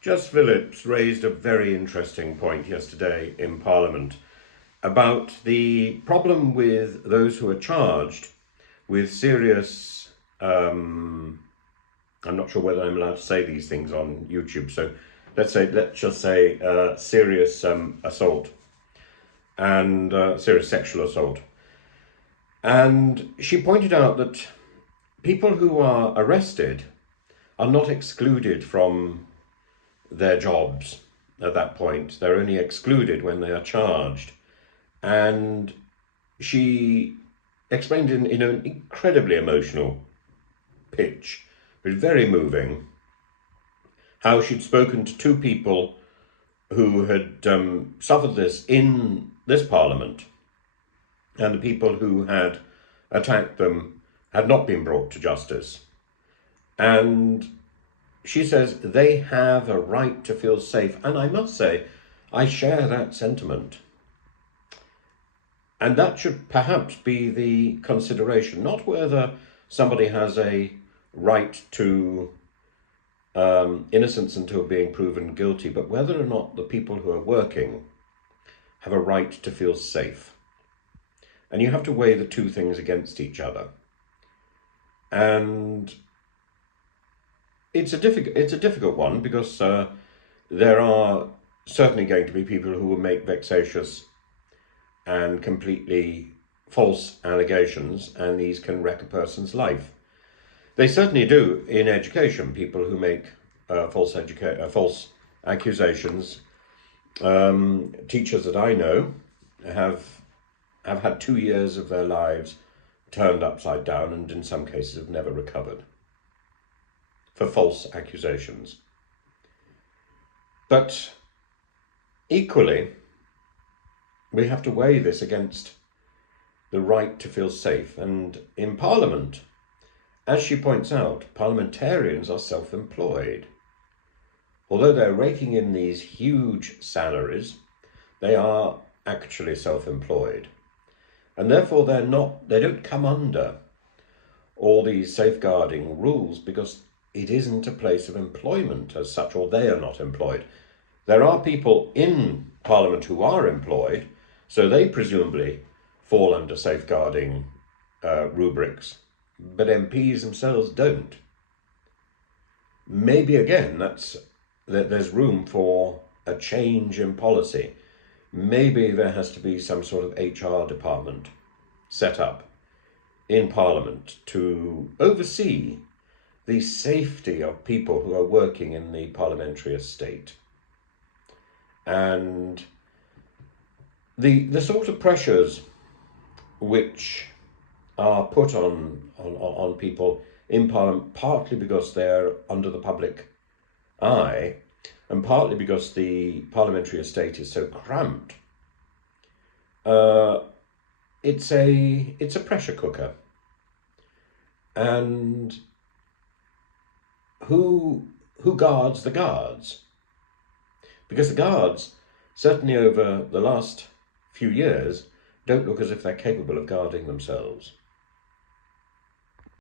Jess Phillips raised a very interesting point yesterday in Parliament about the problem with those who are charged with serious, I'm not sure whether I'm allowed to say these things on YouTube, so let's just say serious assault and serious sexual assault. And she pointed out that people who are arrested are not excluded from their jobs at that point. They're only excluded when they are charged. And she explained in an incredibly emotional pitch, but very moving, how she'd spoken to two people who had suffered this in this Parliament, and the people who had attacked them had not been brought to justice. And she says they have a right to feel safe. And I must say, I share that sentiment. And that should perhaps be the consideration, not whether somebody has a right to innocence until being proven guilty, but whether or not the people who are working have a right to feel safe. And you have to weigh the two things against each other. And it's a difficult one, because there are certainly going to be people who will make vexatious and completely false allegations, and these can wreck a person's life. They certainly do in education. People who make false accusations. Teachers that I know have had 2 years of their lives turned upside down, and in some cases have never recovered for false accusations. But equally, we have to weigh this against the right to feel safe. And in Parliament, as she points out, parliamentarians are self-employed. Although they're raking in these huge salaries, they are actually self-employed. And therefore they don't come under all these safeguarding rules, because it isn't a place of employment as such, or they are not employed. There are people in Parliament who are employed, so they presumably fall under safeguarding rubrics, but MPs themselves don't. Maybe again, there's room for a change in policy. Maybe there has to be some sort of HR department set up in Parliament to oversee the safety of people who are working in the parliamentary estate. And the sort of pressures which are put on people in Parliament, partly because they're under the public eye, and partly because the parliamentary estate is so cramped, it's a pressure cooker. And who guards the guards? Because the guards, certainly over the last few years, don't look as if they're capable of guarding themselves.